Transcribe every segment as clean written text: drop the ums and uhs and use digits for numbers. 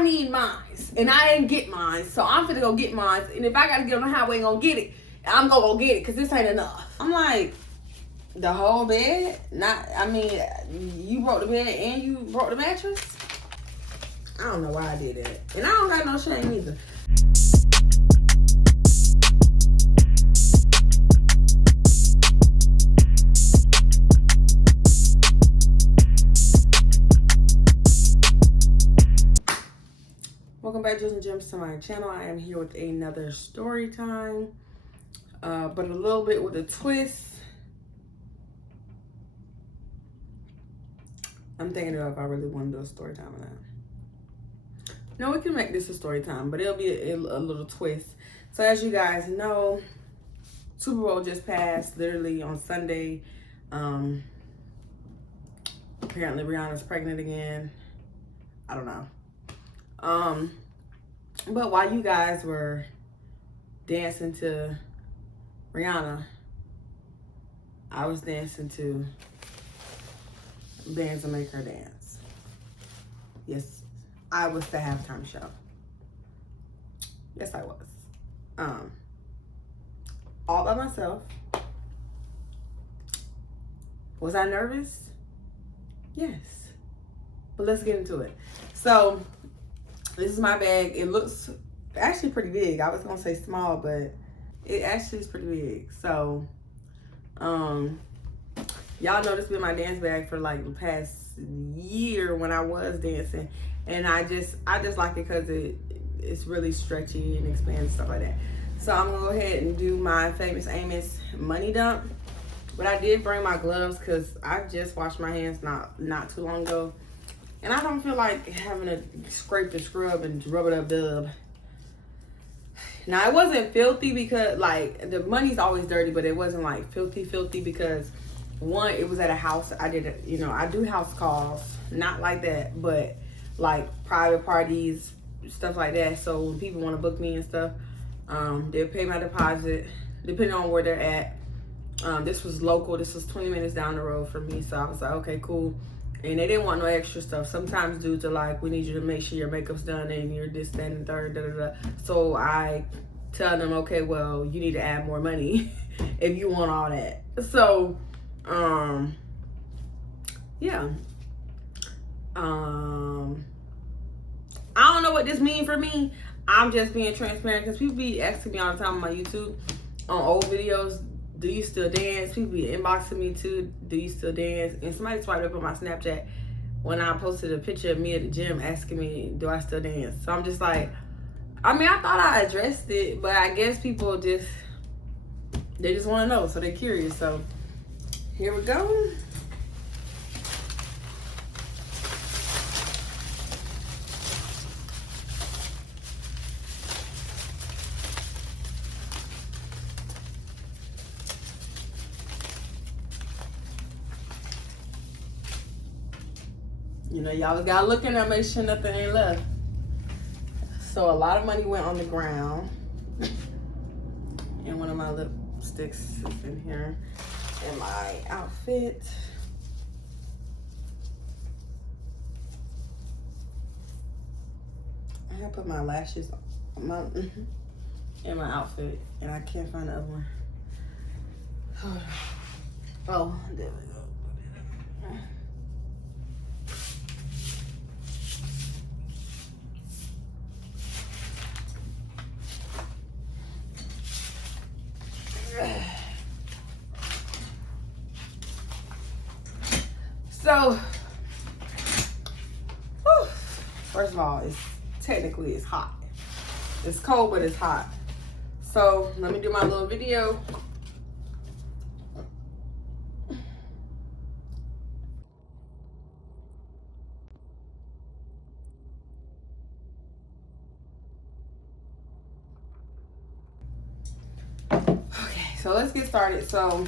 I need mine, and I didn't get mine, so I'm finna go get mine. And if I gotta get on the highway and go get it, I'm gonna go get it, because this ain't enough. I'm like, the whole bed? You broke the bed and you broke the mattress? I don't know why I did that. And I don't got no shame either. Welcome back, Jewels and Gems, to my channel. I am here with another story time, but a little bit with a twist. I'm thinking about if I really want to do a story time or not. No, we can make this a story time, but it'll be a little twist. So as you guys know, Super Bowl just passed, literally on Sunday. Apparently Rihanna's pregnant again. I don't know. But while you guys were dancing to Rihanna, I was dancing to bands that make her dance. Yes, I was the halftime show. Yes, I was. All by myself. Was I nervous? Yes. But let's get into it. So, this is my bag. It looks actually pretty big. I was gonna say small, but it actually is pretty big. So, y'all know this been my dance bag for like the past year when I was dancing, and I just like it because it's really stretchy and expands, stuff like that. So I'm gonna go ahead and do my famous Amos money dump. But I did bring my gloves because I just washed my hands not too long ago. And I don't feel like having to scrape and scrub and rub it up dub. Now, it wasn't filthy because, like, the money's always dirty, but it wasn't, like, filthy because, one, it was at a house. I do house calls. Not like that, but, like, private parties, stuff like that. So, when people want to book me and stuff, they'll pay my deposit, depending on where they're at. This was local. This was 20 minutes down the road from me. So, I was like, okay, cool. And they didn't want no extra stuff. Sometimes dudes are like, we need you to make sure your makeup's done and you're this, that, and third, da, da, da. So I tell them, okay, well, you need to add more money if you want all that. So, yeah. I don't know what this means for me. I'm just being transparent because people be asking me all the time on my YouTube, on old videos, do you still dance? People be inboxing me too, do you still dance? And somebody swiped up on my Snapchat when I posted a picture of me at the gym asking me, do I still dance? So I'm just like, I thought I addressed it, but I guess people they just want to know, so they're curious. So here we go. You know, y'all gotta look in there, make sure nothing ain't left. So a lot of money went on the ground. And one of my lipsticks is in here. And my outfit. I gotta put my lashes on in my outfit. And I can't find the other one. Oh, there we go. So, first of all, it's hot. It's cold, but it's hot. So, let me do my little video. Okay, so let's get started. So,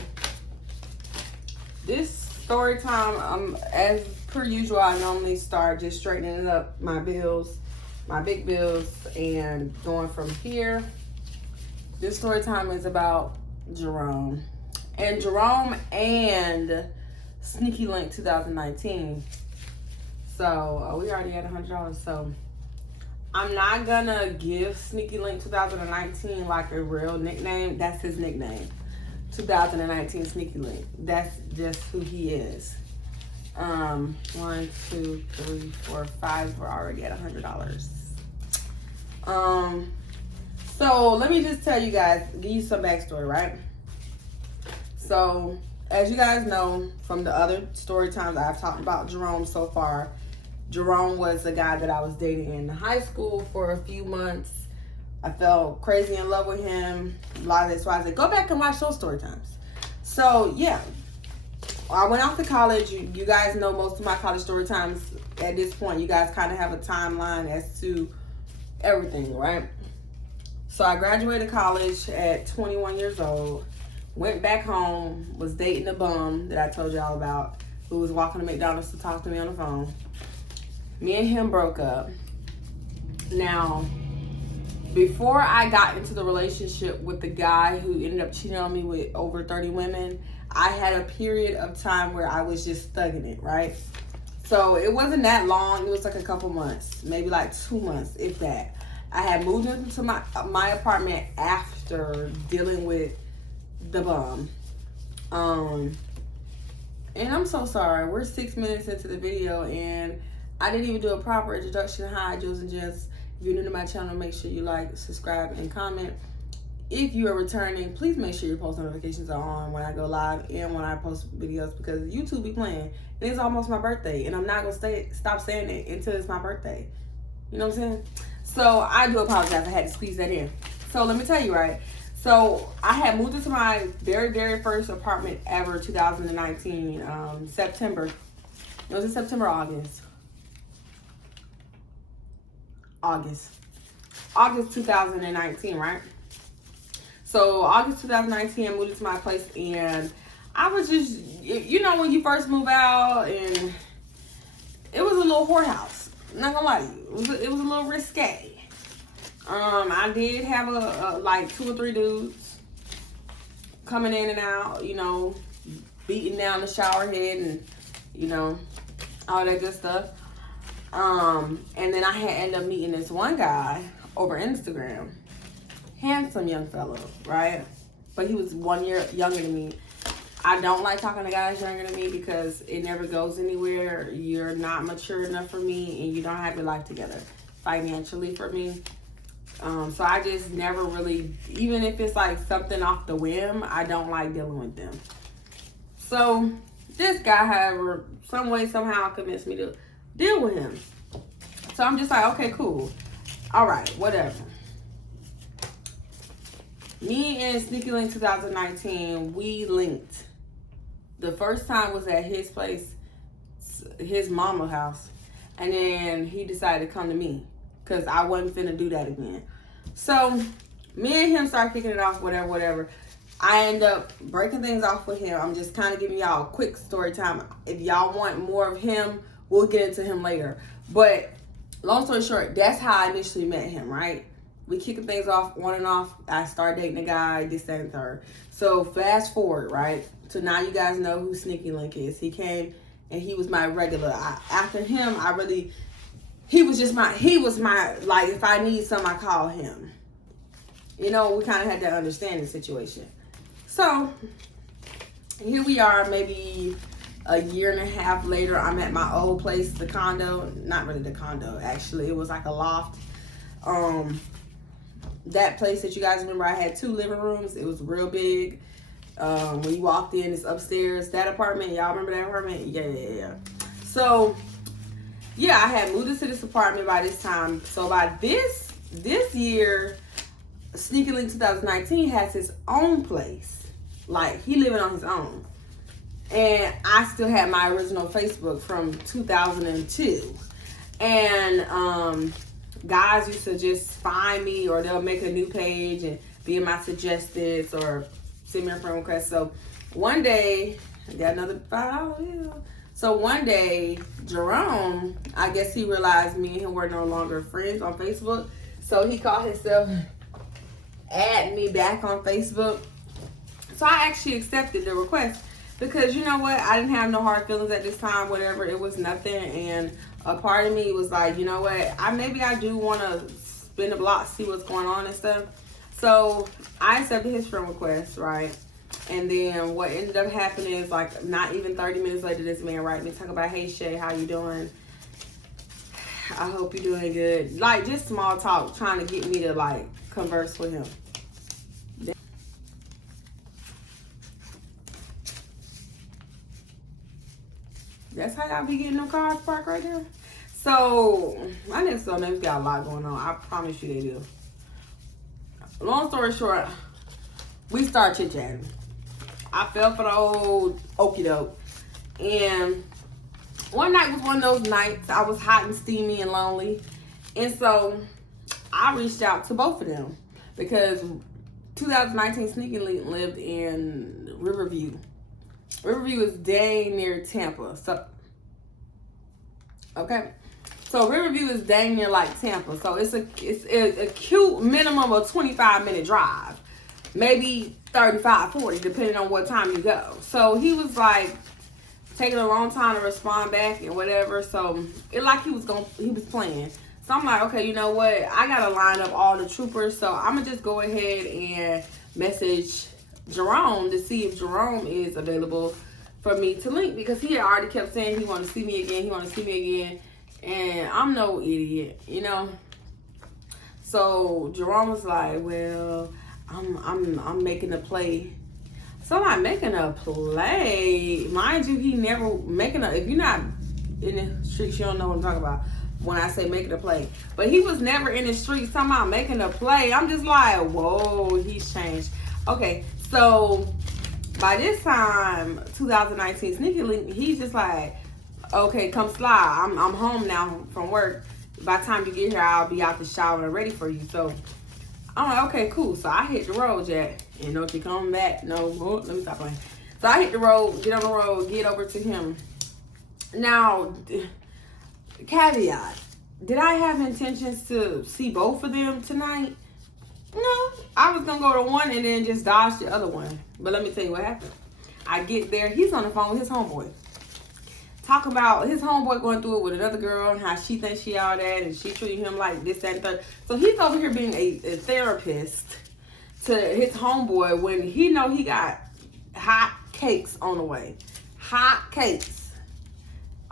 this story time, as per usual, I normally start just straightening up my bills, my big bills, and going from here. This story time is about Jerome and Sneaky Link 2019. So we already had $100. So I'm not gonna give Sneaky Link 2019 like a real nickname. That's his nickname. 2019 Sneaky Link. That's just who he is. 1, 2, 3, 4, 5. We're already at $100. So let me just tell you guys, give you some backstory, right? So as you guys know from the other story times I've talked about Jerome so far, Jerome was the guy that I was dating in high school for a few months. I fell crazy in love with him. A lot of this, so I said, go back and watch those story times. So yeah, I went off to college. You guys know most of my college story times. At this point, you guys kind of have a timeline as to everything, right? So I graduated college at 21 years old. Went back home, was dating a bum that I told y'all about, who was walking to McDonald's to talk to me on the phone. Me and him broke up. Now, before I got into the relationship with the guy who ended up cheating on me with over 30 women, I had a period of time where I was just thugging it, right? So it wasn't that long. It was like a couple months, maybe like 2 months, if that. I had moved into my apartment after dealing with the bum. And I'm so sorry. We're 6 minutes into the video and I didn't even do a proper introduction. Hi, Jules and Jess. If you're new to my channel, make sure you like, subscribe, and comment. If you are returning, please make sure your post notifications are on when I go live and when I post videos, because YouTube be playing. And it's almost my birthday, and I'm not going to stop saying it until it's my birthday. You know what I'm saying? So I do apologize. I had to squeeze that in. So let me tell you, right? So I had moved into my very, very first apartment ever, 2019, September. It was in September, August 2019, right? So August 2019, I moved into my place, and I was just, you know, when you first move out, and it was a little whorehouse. I'm not gonna lie to you, it was a little risque. I did have a like 2 or 3 dudes coming in and out, you know, beating down the shower head and, you know, all that good stuff. And then I had ended up meeting this one guy over Instagram. Handsome young fellow, right? But he was 1 year younger than me. I don't like talking to guys younger than me because it never goes anywhere. You're not mature enough for me, and you don't have your life together financially for me. So I just never really, even if it's like something off the whim, I don't like dealing with them. So this guy, however, some way, somehow convinced me to deal with him. So I'm just like, okay, cool. All right, whatever. Me and Sneaky Link 2019, we linked. The first time was at his place, his mama's house. And then he decided to come to me because I wasn't finna do that again. So me and him started kicking it off, whatever. I end up breaking things off with him. I'm just kind of giving y'all a quick story time. If y'all want more of him, we'll get into him later. But long story short, that's how I initially met him, right? We kicking things off on and off. I started dating a guy, this, that, and third. So fast forward, right? So now you guys know who Sneaky Link is. He came and he was my regular. After him, he was my, like, if I need something, I call him. You know, we kind of had that understanding situation. So here we are, maybe a year and a half later. I'm at my old place, the condo. Not really the condo, actually. It was like a loft. That place that you guys remember, I had 2 living rooms. It was real big. When you walked in, it's upstairs. That apartment, y'all remember that apartment? Yeah. So yeah, I had moved into this apartment by this time. So by this year, Sneaky Link 2019 has his own place. Like, he living on his own. And I still had my original Facebook from 2002. And guys used to just find me, or they'll make a new page and be in my suggested or send me a friend request. So one day, I got another $5. Yeah. So one day, Jerome, I guess he realized me and him were no longer friends on Facebook. So he called himself, add me back on Facebook. So I actually accepted the request because, you know what, I didn't have no hard feelings at this time, whatever. It was nothing. And a part of me was like, you know what? Maybe I do want to spin the block, see what's going on and stuff. So I accepted his friend request, right? And then what ended up happening is, like, not even 30 minutes later, this man write me, talk about, hey Shay, how you doing? I hope you're doing good. Like, just small talk, trying to get me to, like, converse with him. That's how y'all be getting them cars parked right there. So my next door neighbors got a lot going on. I promise you they do. Long story short, we start chit-chatting. I fell for the old okie doke. And one night was one of those nights. I was hot and steamy and lonely. And so I reached out to both of them because 2019 Sneaky Link lived in Riverview. Riverview is dang near Tampa. So Riverview is dang near like Tampa. So it's a cute minimum of 25-minute drive. Maybe 35, 40, depending on what time you go. So he was like taking a long time to respond back and whatever. So it like he was playing. So I'm like, okay, you know what? I gotta line up all the troopers. So I'm gonna just go ahead and message Jerome to see if Jerome is available for me to link, because he had already kept saying he want to see me again. And I'm no idiot, you know. So Jerome was like, well, I'm making a play. So I'm like, making a play. Mind you, he never making a, if you're not in the streets, you don't know what I'm talking about when I say making a play. But he was never in the streets talking about making a play. I'm just like, whoa, he's changed. Okay, so by this time, 2019 Sneaky Link, he's just like, okay, come slide. I'm home now from work. By the time you get here, I'll be out the shower and ready for you. So I'm like, okay, cool. So I hit the road, Jack. And don't you come back. No, let me stop playing. So I hit the road, get on the road, get over to him. Now, caveat, did I have intentions to see both of them tonight? No. I was going to go to one and then just dodge the other one. But let me tell you what happened. I get there. He's on the phone with his homeboy. Talk about his homeboy going through it with another girl and how she thinks she all that and she treating him like this, that, and third. So he's over here being a therapist to his homeboy when he know he got hot cakes on the way. Hot cakes.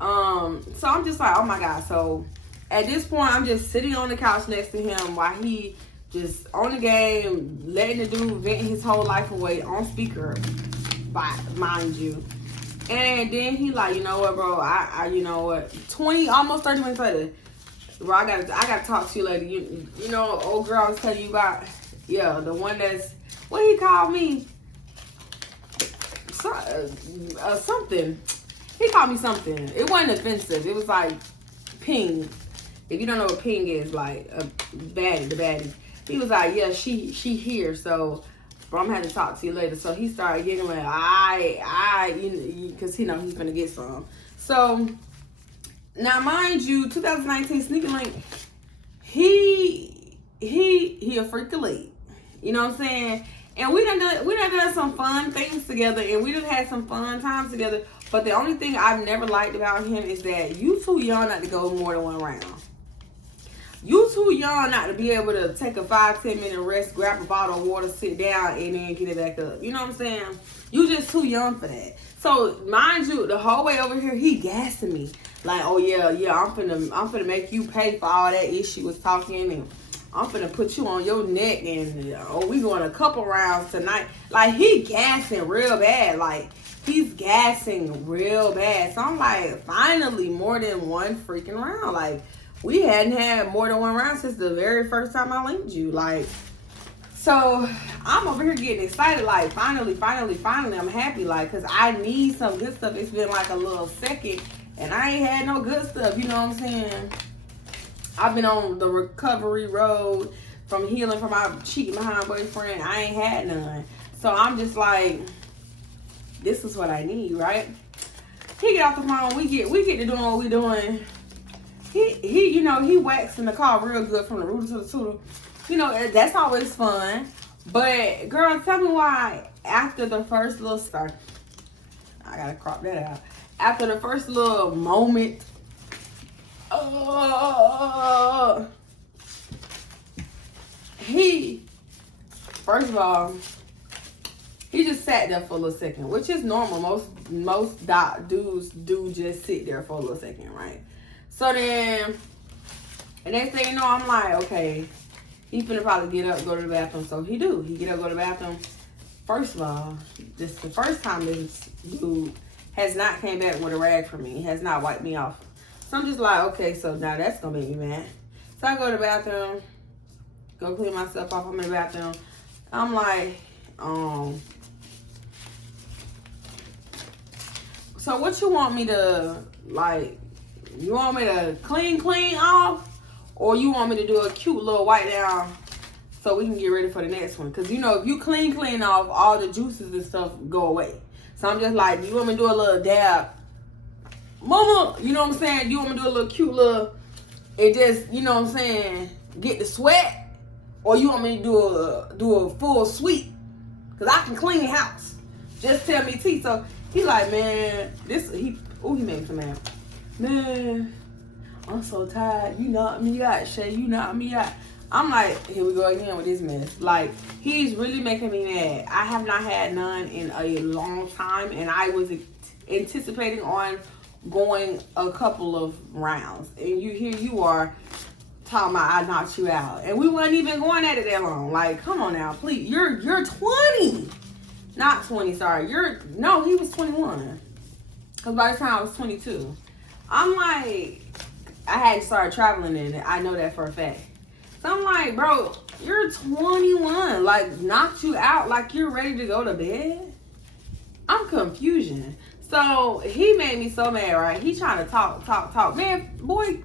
So I'm just like, oh my God. So at this point, I'm just sitting on the couch next to him while he just on the game, letting the dude vent his whole life away on speaker, mind you. And then he like, you know what, bro? I you know what? 20, almost 30 minutes later, bro, I gotta talk to you later. You know, old girl I was telling you about, yeah, the one that's what he called me, something. He called me something. It wasn't offensive. It was like ping. If you don't know what ping is, like a baddie, the baddie. He was like, yeah, she here, so. Bro, I'm gonna have to talk to you later. So he started getting like, because he know he's gonna get some. So now, mind you, 2019 Sneaky Link, he a freak elite. You know what I'm saying? And we done done some fun things together, and we done had some fun times together. But the only thing I've never liked about him is that you too young not to go more than one round. You too young not to be able to take a 5-10 minute rest, grab a bottle of water, sit down, and then get it back up. You know what I'm saying? You just too young for that. So mind you, the whole way over here, he gassing me like, oh yeah, I'm finna make you pay for all that issue was talking, and I'm finna put you on your neck, and oh, we going a couple rounds tonight. Like, he gassing real bad. Like, he's gassing real bad. So I'm like, finally, more than one freaking round. Like, we hadn't had more than one round since the very first time I linked you. Like, so I'm over here getting excited. Like, finally, I'm happy. Like, because I need some good stuff. It's been like a little second, and I ain't had no good stuff. You know what I'm saying? I've been on the recovery road from healing from my cheating behind boyfriend. I ain't had none. So I'm just like, this is what I need, right? He get off the phone. We get to doing what we doing. He you know, he waxing the car real good from the rooter to the tutor. You know, that's always fun. But girl, tell me why after the first little start, I gotta crop that out. After the first little moment He, first of all, he just sat there for a little second, which is normal. Most dudes do just sit there for a little second, right? So then, the next thing you know, I'm like, okay, he finna probably get up, go to the bathroom. So he do. He get up, go to the bathroom. First of all, this is the first time this dude has not came back with a rag for me. Has not wiped me off. So I'm just like, okay, so now that's gonna make me mad. So I go to the bathroom, go clean myself off. I'm in the bathroom. I'm like, so what you want me to, like, you want me to clean off? Or you want me to do a cute little wipe down so we can get ready for the next one? Because, you know, if you clean off, all the juices and stuff go away. So I'm just like, you want me to do a little dab? Mama, you know what I'm saying? You want me to do a little cute little, it just, you know what I'm saying, get the sweat? Or you want me to do a full sweep? Because I can clean house. Just tell me T. So he like, man, he made me so mad. Man, I'm so tired. You knocked me out, Shaye. You knocked me out. I'm like, here we go again with this mess. Like, he's really making me mad. I have not had none in a long time, and I was anticipating on going a couple of rounds. And here you are talking about I knocked you out. And we weren't even going at it that long. Like, come on now, please. You're 20. Not 20, sorry. No, he was 21. Because by the time I was 22. I'm like, I hadn't started traveling in it. I know that for a fact. So I'm like, bro, you're 21. Like, knocked you out like you're ready to go to bed? I'm confusion. So he made me so mad, right? He trying to talk. Man, boy,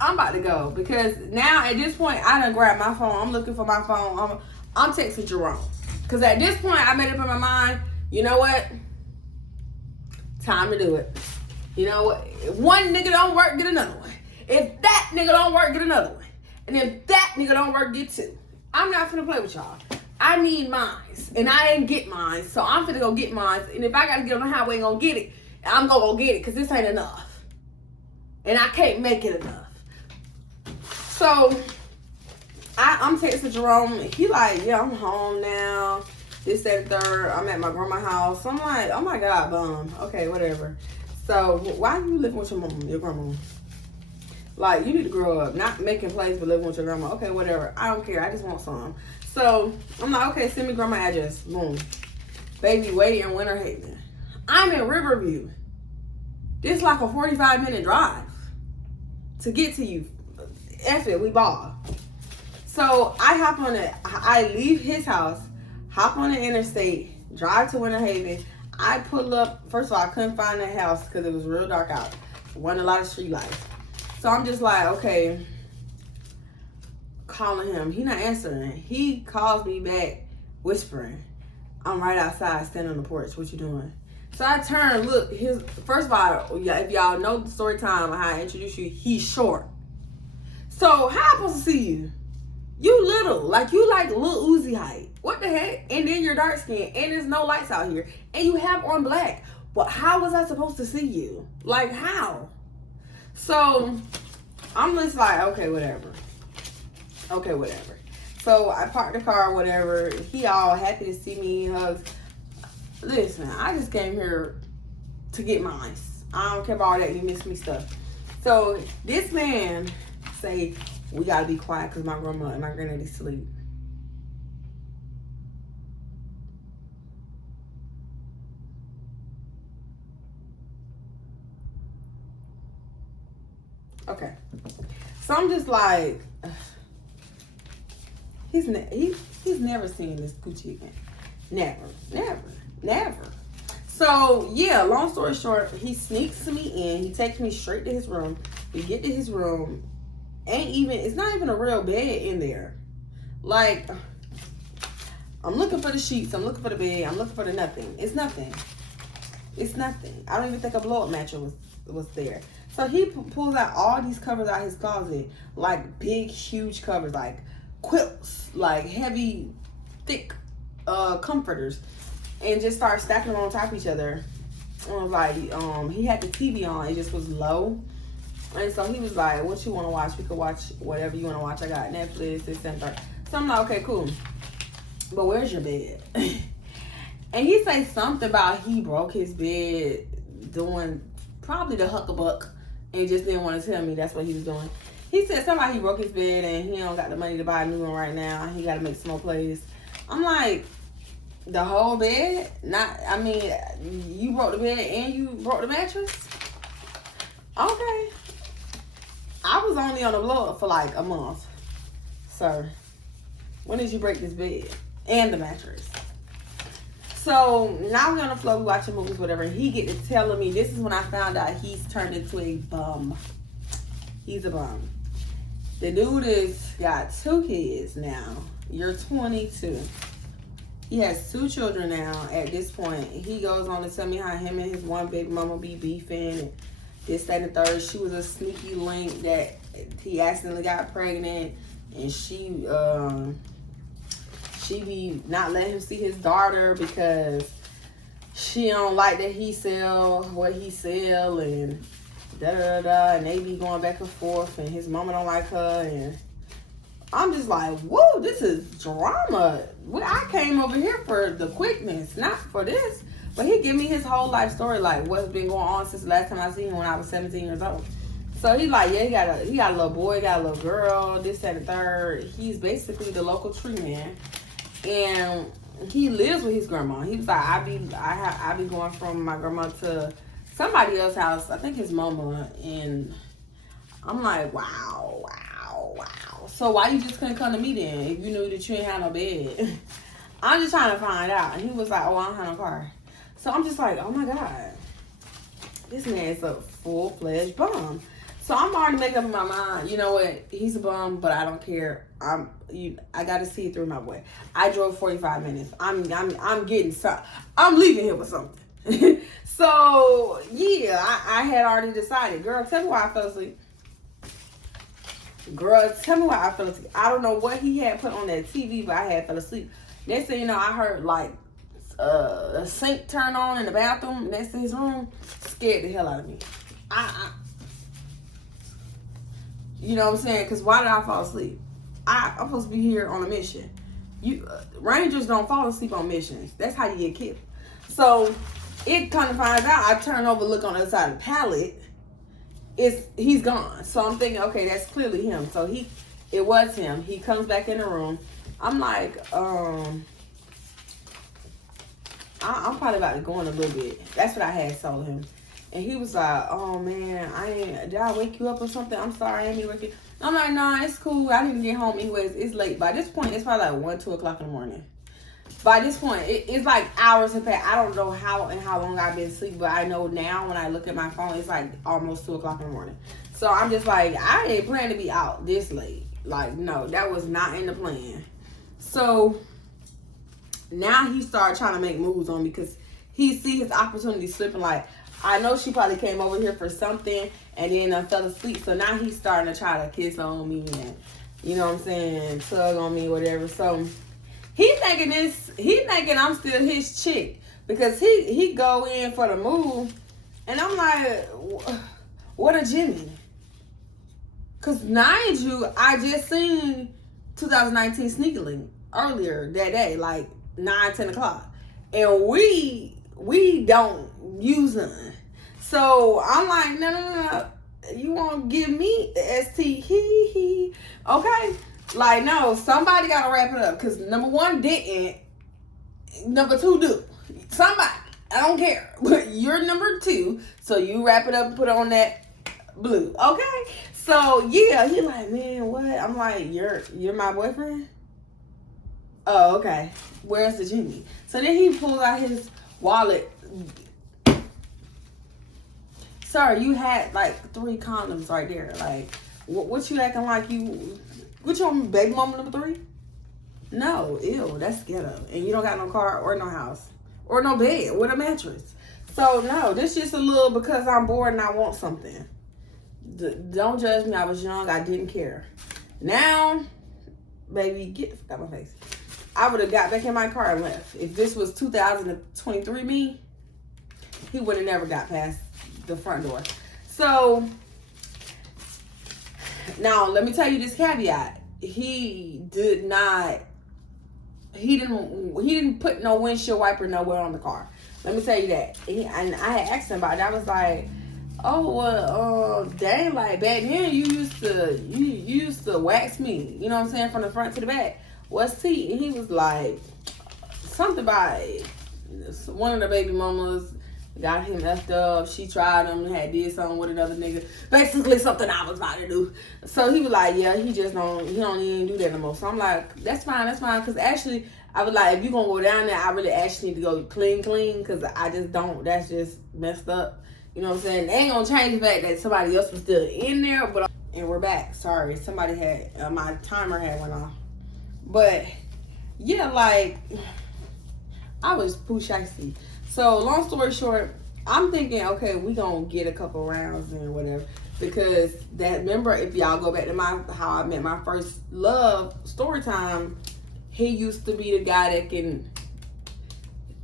I'm about to go. Because now at this point, I done grabbed my phone. I'm looking for my phone. I'm texting Jerome. Because at this point, I made up in my mind, you know what? Time to do it. You know what? If one nigga don't work, get another one. If that nigga don't work, get another one. And if that nigga don't work, get two. I'm not finna play with y'all. I need mines. And I didn't get mines. So I'm finna go get mines. And if I gotta get on the highway and go get it, I'm gonna go get it. Because this ain't enough. And I can't make it enough. So I'm texting Jerome. He like, yeah, I'm home now. This, that, and third. I'm at my grandma's house. I'm like, oh my God, bum. Okay, whatever. So why are you living with your grandma? Like, you need to grow up. Not making plays, but living with your grandma. Okay, whatever. I don't care. I just want some. So I'm like, okay, send me grandma address. Boom. Baby, wait in Winter Haven. I'm in Riverview. This like a 45-minute drive to get to you. F it, we ball. So I leave his house, hop on the interstate, drive to Winter Haven. I pull up. First of all, I couldn't find that house because it was real dark out. Wasn't a lot of street lights. So I'm just like, okay, calling him. He not answering. He calls me back whispering. I'm right outside standing on the porch. What you doing? So I turn, look, first of all, if y'all know the story time, how I introduce you, he's short. So how I supposed to see you? You little, like you like Lil Uzi height. What the heck? And then you're dark skinned and there's no lights out here. And you have on black. But how was I supposed to see you? Like how? So I'm just like, okay, whatever. Okay, whatever. So I parked the car, whatever. He all happy to see me, hugs. Listen, I just came here to get mine. I don't care about all that you miss me stuff. So this man say, we gotta be quiet because my grandma and my granddaddy sleep. Okay. So I'm just like, he's never seen this coochie again. Never. So yeah, long story short, he sneaks me in. He takes me straight to his room. We get to his room. It's not even a real bed in there. Like, I'm looking for the sheets. I'm looking for the bed. I'm looking for the nothing. It's nothing. I don't even think a blow-up mattress was there. So he pulls out all these covers out of his closet, like big, huge covers, like quilts, like heavy, thick comforters, and just started stacking them on top of each other. And like, he had the TV on, it just was low, And so he was like, what you want to watch? We could watch whatever you want to watch. I got Netflix, this and that. So I'm like, okay, cool. But where's your bed? And he say something about he broke his bed doing probably the huckabuck and just didn't want to tell me that's what he was doing. He said somebody he broke his bed and he don't got the money to buy a new one right now. He got to make some more plays. I'm like, the whole bed? You broke the bed and you broke the mattress? Okay. I was only on the blow up for like a month. Sir, when did you break this bed and the mattress? So now we're on the floor, we watching movies, whatever. And he get to telling me, this is when I found out he's turned into a bum. He's a bum. The dude is got 2 kids now. You're 22. He has 2 children now at this point. He goes on to tell me how him and his one baby mama be beefing. And this, that, and the third. She was a sneaky link that he accidentally got pregnant. And she be not letting him see his daughter because she don't like that he sell what he sell and da-da-da-da. And they be going back and forth. And his mama don't like her. And I'm just like, whoa, this is drama. I came over here for the quickness, not for this. But he give me his whole life story, like what's been going on since the last time I seen him when I was 17 years old. So he like, yeah, he got a little boy, got a little girl, this, that, and third. He's basically the local tree man. And he lives with his grandma. He was like, I be going from my grandma to somebody else's house, I think his mama. And I'm like, wow. So why you just couldn't come to me then if you knew that you ain't have no bed? I'm just trying to find out. And he was like, oh, I don't have no car. So I'm just like, oh my God. This man's a full-fledged bum. So I'm already making up in my mind, you know what? He's a bum, but I don't care. I got to see it through my boy. I drove 45 minutes. I'm getting something. I'm leaving here with something. So, yeah, I had already decided. Girl, tell me why I fell asleep. I don't know what he had put on that TV, but I had fell asleep. Next thing you know, I heard like a sink turn on in the bathroom next to his room. Scared the hell out of me. You know what I'm saying? Because why did I fall asleep? I'm supposed to be here on a mission. Rangers don't fall asleep on missions. That's how you get killed. So it kind of finds out. I turn over, look on the other side of the pallet. He's gone. So I'm thinking, okay, that's clearly him. So it was him. He comes back in the room. I'm like, I'm probably about to go in a little bit. That's what I had told him. And he was like, oh man, did I wake you up or something? I'm sorry, I ain't wake you. I'm like, nah, it's cool. I didn't get home anyways. It's late. By this point, it's probably like 1, 2 o'clock in the morning. By this point, it's like hours have passed. I don't know how long I've been asleep, but I know now when I look at my phone, it's like almost 2 o'clock in the morning. So I'm just like, I ain't planning to be out this late. Like, no, that was not in the plan. So now he started trying to make moves on me because he see his opportunity slipping. Like, I know she probably came over here for something and then I fell asleep. So now he's starting to try to kiss on me and, you know what I'm saying, tug on me, whatever. So he thinking I'm still his chick because he go in for the move. And I'm like, what a Jimmy. Because mind you, I just seen 2019 Sneaky Link earlier that day, like 9, 10 o'clock. And we don't use none. So I'm like, no. You won't give me the ST, okay? Like, no, somebody got to wrap it up. Because number 1 didn't. Number 2 do. Somebody. I don't care. But you're number 2. So you wrap it up and put on that blue. Okay? So, yeah. He like, man, what? I'm like, you're my boyfriend? Oh, okay. Where's the Jimmy? So then he pulls out his wallet. Sir, you had like 3 condoms right there. Like, what you acting like you... What you on, baby mama number 3? No, ew, that's ghetto. And you don't got no car or no house. Or no bed with a mattress. So, no, this just a little because I'm bored and I want something. Don't judge me. I was young. I didn't care. Now, baby, get out of my face. I would have got back in my car and left. If this was 2023 me, he would have never got past the front door. So Now, let me tell you this caveat. He didn't put no windshield wiper nowhere on the car. Let me tell you that. And I had asked him about it. I was like, oh, well, dang, like back then you used to wax me, you know what I'm saying, from the front to the back. What's tea? And he was like, something about it. One of the baby mamas got him effed up. She tried him, had did something with another nigga. Basically something I was about to do. So he was like, yeah, he don't even do that no more. So I'm like, that's fine. Because actually, I was like, if you gonna go down there, I really actually need to go clean, because I just don't. That's just messed up. You know what I'm saying? They ain't gonna change the fact that somebody else was still in there, and we're back. Sorry, somebody had, my timer had went off. But, yeah, like, I was poo shiesty. So, long story short, I'm thinking, okay, we gonna get a couple rounds and whatever. Because, remember, if y'all go back to how I met my first love story time, he used to be the guy that can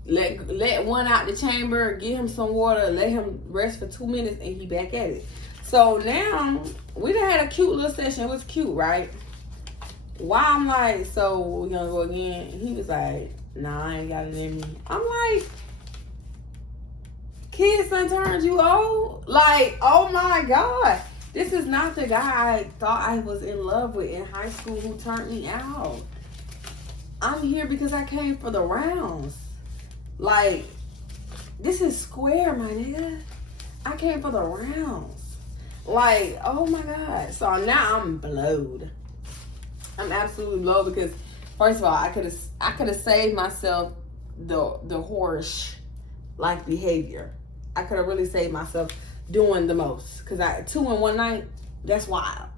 let one out the chamber, give him some water, let him rest for 2 minutes, and he back at it. So now we done had a cute little session. It was cute, right? Why I'm like, so we gonna go again? He was like, nah, I ain't got it in me. I'm like, kids done turned you old? Like, oh my God. This is not the guy I thought I was in love with in high school who turned me out. I'm here because I came for the rounds. Like, this is square, my nigga. I came for the rounds. Like, oh my God. So now I'm blowed. I'm absolutely blowed because, first of all, I could have saved myself the horse like behavior. I could have really saved myself doing the most. Because 2 in one night, that's wild.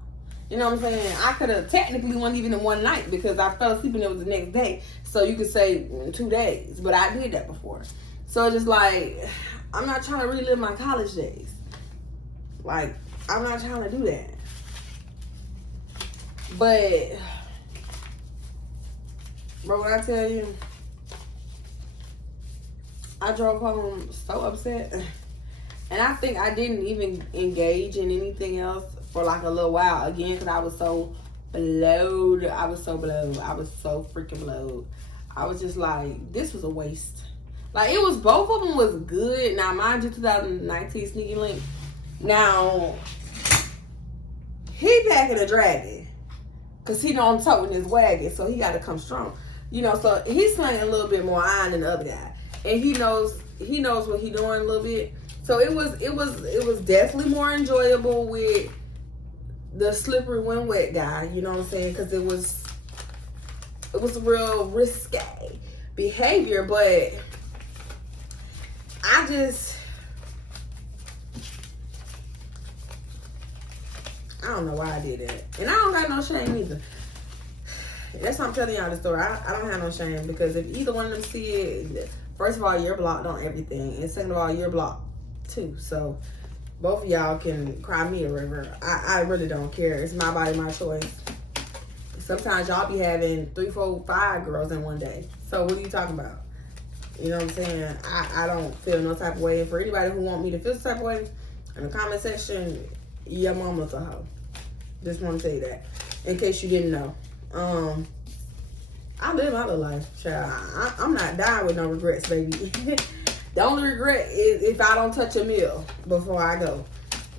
You know what I'm saying? I could have technically wasn't even in one night because I fell asleep and it was the next day. So you could say 2 days. But I did that before. So it's just like, I'm not trying to relive my college days. Like, I'm not trying to do that. But, bro, what I tell you, I drove home so upset. And I think I didn't even engage in anything else for like a little while again because I was so blowed. I was so freaking blowed. I was just like, this was a waste. Like, it was, both of them was good. Now, mind you, 2019 Sneaky Link. Now, he packing a dragon because he don't toting his wagon, so he got to come strong. You know, so he's slinging a little bit more iron than the other guy, and he knows what he doing a little bit. So it was definitely more enjoyable with the slippery when wet guy. You know what I'm saying? Because it was a real risque behavior, but I don't know why I did that. And I don't got no shame either. That's why I'm telling y'all the story. I don't have no shame because if either one of them see it, first of all, you're blocked on everything. And second of all, you're blocked too. So both of y'all can cry me a river. I really don't care. It's my body, my choice. Sometimes y'all be having 3, 4, 5 girls in one day. So what are you talking about? You know what I'm saying? I don't feel no type of way. And for anybody who want me to feel some type of way, in the comment section, your mama's a hoe. Just want to tell you that. In case you didn't know. I live my little life, child. I'm not dying with no regrets, baby. The only regret is if I don't touch a meal before I go.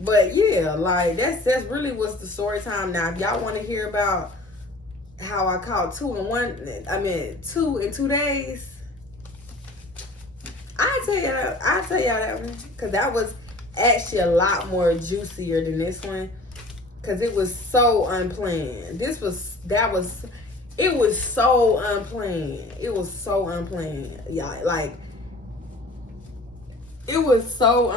But yeah, like that's really what's the story time. Now, if y'all want to hear about how I caught 2 in 2 days, I'll tell y'all that one. Because that was actually a lot more juicier than this one. Because it was so unplanned. It was so unplanned. It was so unplanned. Yeah, like, it was so,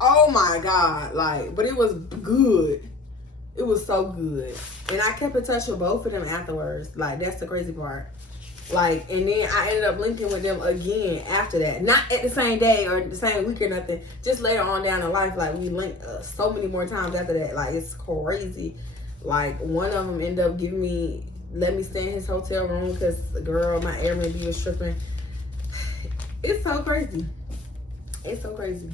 oh my God. Like, but it was good. It was so good. And I kept in touch with both of them afterwards. Like, that's the crazy part. Like, and then I ended up linking with them again after that. Not at the same day or the same week or nothing. Just later on down the life, like, we linked so many more times after that. Like, it's crazy. Like, one of them ended up let me stay in his hotel room because the girl, my Airbnb was tripping. It's so crazy. It's so crazy.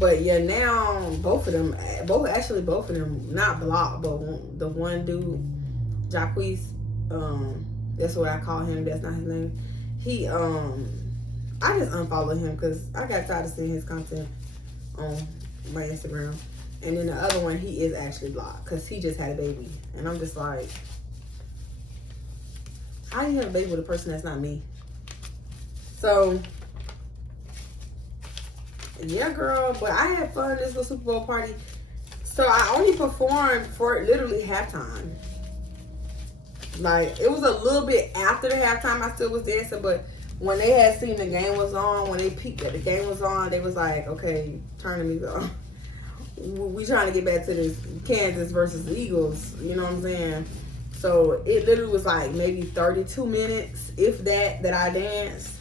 But yeah, now both of them, not blocked, but the one dude, Jacquees, that's what I call him. That's not his name. He, I just unfollowed him because I got tired of seeing his content on my Instagram. And then the other one, he is actually blocked because he just had a baby, and I'm just like, how do you have a baby with a person that's not me? So. Yeah, girl, but I had fun at this little Super Bowl party. So I only performed for literally halftime. Like, it was a little bit after the halftime I still was dancing, but when they had seen the game was on, when they peeked that the game was on, they was like, okay, turn the music on. We trying to get back to this Kansas versus the Eagles, you know what I'm saying? So it literally was like maybe 32 minutes, if that I danced.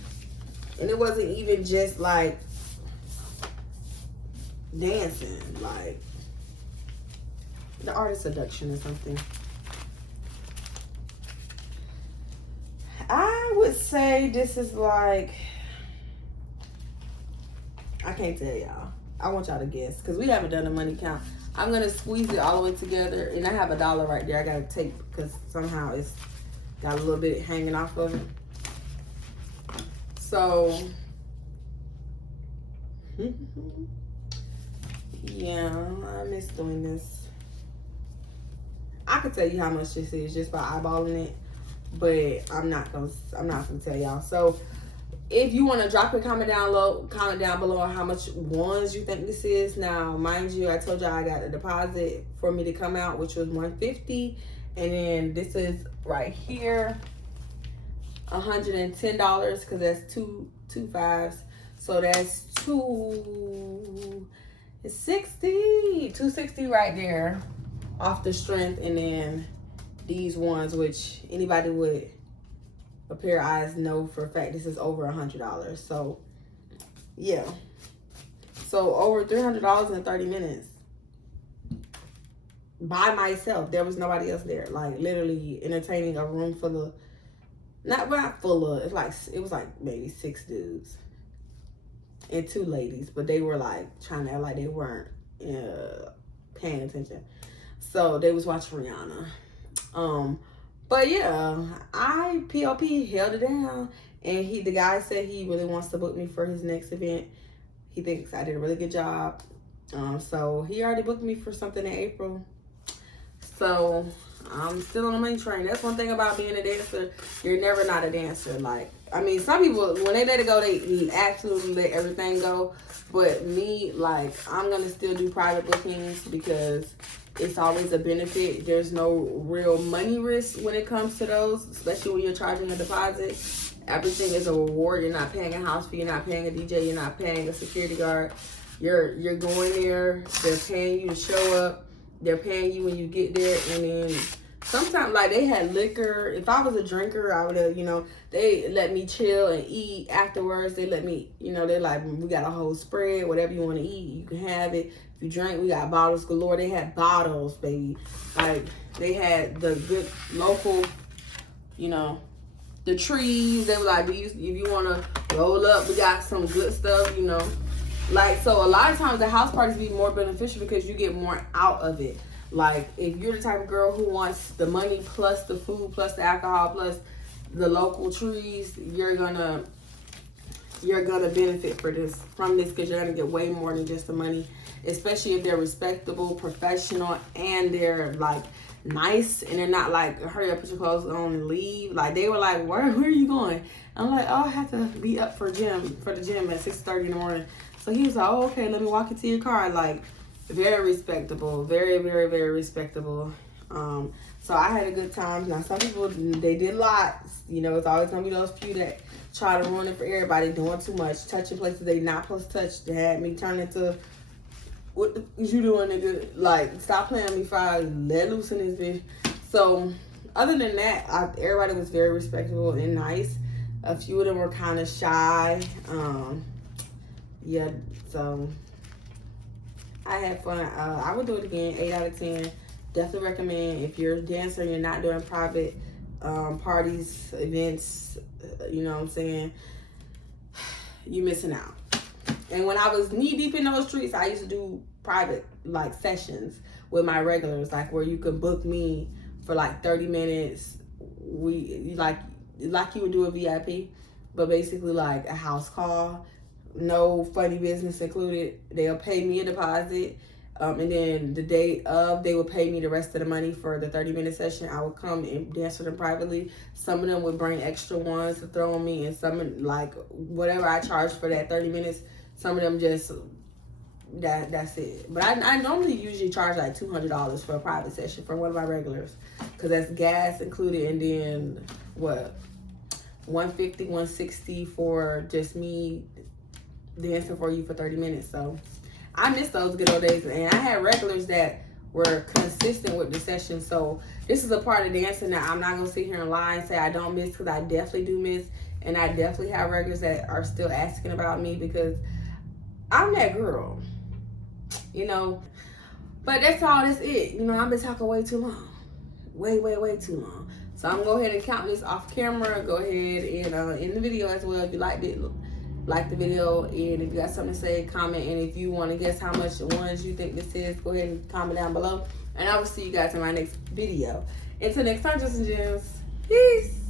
And it wasn't even just like dancing, like the art of seduction or something. I would say this is like, I can't tell y'all. I want y'all to guess because we haven't done a money count. I'm gonna squeeze it all the way together, and I have $1 right there. I gotta take because somehow it's got a little bit hanging off of it. So yeah, I miss doing this. I could tell you how much this is just by eyeballing it, but I'm not gonna tell y'all. So if you want to drop a comment down below how much ones you think this is. Now, mind you, I told y'all I got a deposit for me to come out, which was $150, and then this is right here, $110 because that's two fives. So that's $260 right there off the strength, and then these ones, which anybody with a pair of eyes know for a fact this is over $100. So yeah, so over $300 in 30 minutes by myself. There was nobody else there, like literally entertaining a room full of, not full of, it was like maybe 6 dudes and 2 ladies, but they were like trying to act like they weren't paying attention. So they was watching Rihanna. But yeah, PLP held it down, and the guy said he really wants to book me for his next event. He thinks I did a really good job. So he already booked me for something in April. So I'm still on the money train. That's one thing about being a dancer. You're never not a dancer. Like, I mean, some people, when they let it go, they absolutely let everything go. But me, like, I'm going to still do private bookings because it's always a benefit. There's no real money risk when it comes to those, especially when you're charging a deposit. Everything is a reward. You're not paying a house fee. You're not paying a DJ. You're not paying a security guard. You're going there. They're paying you to show up. They're paying you when you get there. And then sometimes, like, they had liquor. If I was a drinker, I would have, they let me chill and eat afterwards. They let me, they're like, we got a whole spread. Whatever you want to eat, you can have it. If you drink, we got bottles galore. They had bottles, baby. Like, they had the good local, the trees. They were like, if you want to roll up, we got some good stuff, Like, so a lot of times the house parties be more beneficial because you get more out of it. Like, if you're the type of girl who wants the money plus the food plus the alcohol plus the local trees, you're gonna benefit from this because you're gonna get way more than just the money, especially if they're respectable, professional, and they're like nice, and they're not like, hurry up, put your clothes on and leave. Like, they were like, where are you going? I'm like, oh, I have to be up for the gym at 6:30 in the morning. So he was like, oh, okay, let me walk you to your car. Like, very respectable, very, very, very respectable. So I had a good time. Now, some people, they did lots. It's always going to be those few that try to ruin it for everybody, doing too much, touching places they not supposed to touch. They had me turn into, what is you doing, nigga? Like, stop playing me, fire, let loose in this bitch. So, other than that, everybody was very respectable and nice. A few of them were kind of shy. Yeah, so I had fun. I would do it again, 8 out of 10. Definitely recommend if you're a dancer and you're not doing private parties, events, you know what I'm saying, you missing out. And when I was knee deep in those streets, I used to do private like sessions with my regulars, like where you could book me for like 30 minutes. We like you would do a VIP, but basically like a house call, no funny business included. They'll pay me a deposit, and then the day of, they would pay me the rest of the money for the 30-minute session. I would come and dance with them privately. Some of them would bring extra ones to throw on me, and some, like, whatever I charged for that 30 minutes, some of them just, that's it. But I normally usually charge like $200 for a private session for one of my regulars, because that's gas included, and then, what, $150, $160 for just me dancing for you for 30 minutes. So I miss those good old days, and I had regulars that were consistent with the session. So this is a part of dancing that I'm not gonna sit here and lie and say I don't miss, because I definitely do miss, and I definitely have regulars that are still asking about me, because I'm that girl, you know. But that's all. That's it. You know, I've been talking way too long, way too long. So I'm gonna go ahead and count this off camera. Go ahead and in the video as well, if you liked it, like the video, and if you got something to say, comment. And if you want to guess how much ones you think this is, go ahead and comment down below, and I will see you guys in my next video. Until next time, Justin Gems, peace.